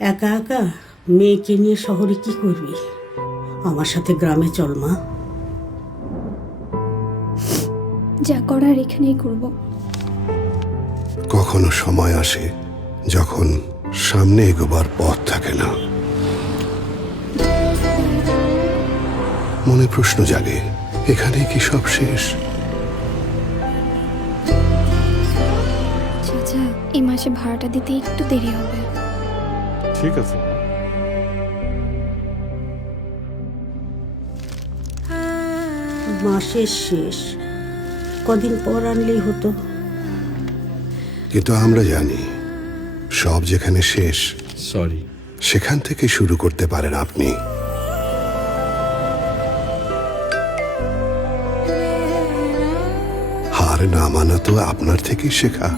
একা একা মেয়েকে নিয়ে শহরে কি করবি? আমার সাথে গ্রামে চল মা। যা করার এখানেই করব। কখনো সময় আসে যখন সামনে এগোবার পথ থাকে না, মনে প্রশ্ন জাগে, এখানে কি সব শেষ? চাচা, এই মাসে ভাড়াটা দিতে একটু দেরি হবে। ঠিক আছে। মাসের শেষ, কদিন পর আনলেই হতো। কিন্তু আমরা জানি সব যেখানে শেষ সরি। সেখান থেকে শুরু করতে পারেন আপনি। হার না মানা তো আপনার থেকেই শেখা।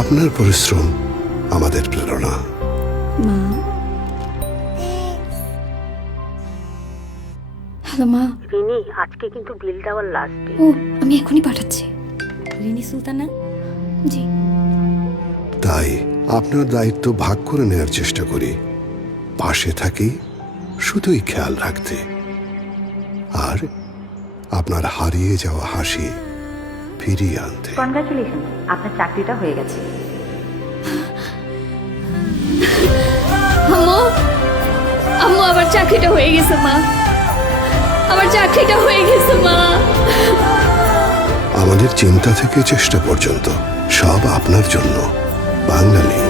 আপনার পরিশ্রম আমাদের প্রেরণা। মা, হ্যালো মা। রিনি, আজকে কিন্তু বিল দেওয়ার লাস্ট ডে। ও, আমি এখনই পাঠাচ্ছি। রিনি সুলতানা, জি। তাই আপনার দায়িত্ব ভাগ করে নেওয়ার চেষ্টা করি, পাশে থাকি শুধুই খেয়াল রাখতে, আর আপনার হারিয়ে যাওয়া হাসি ফিরিয়ে আনতে। কনগ্রাচুলেশন, আপনার চাকরিটা হয়ে গেছে। আম্মু, আম্মু, আমার চাকরিটা হয়ে গেছে মা। আমার চাকরিটা হয়ে গেছে মা। আমাদের চিন্তা থেকে চেষ্টা পর্যন্ত সব আপনার জন্য। বাংলা নেই।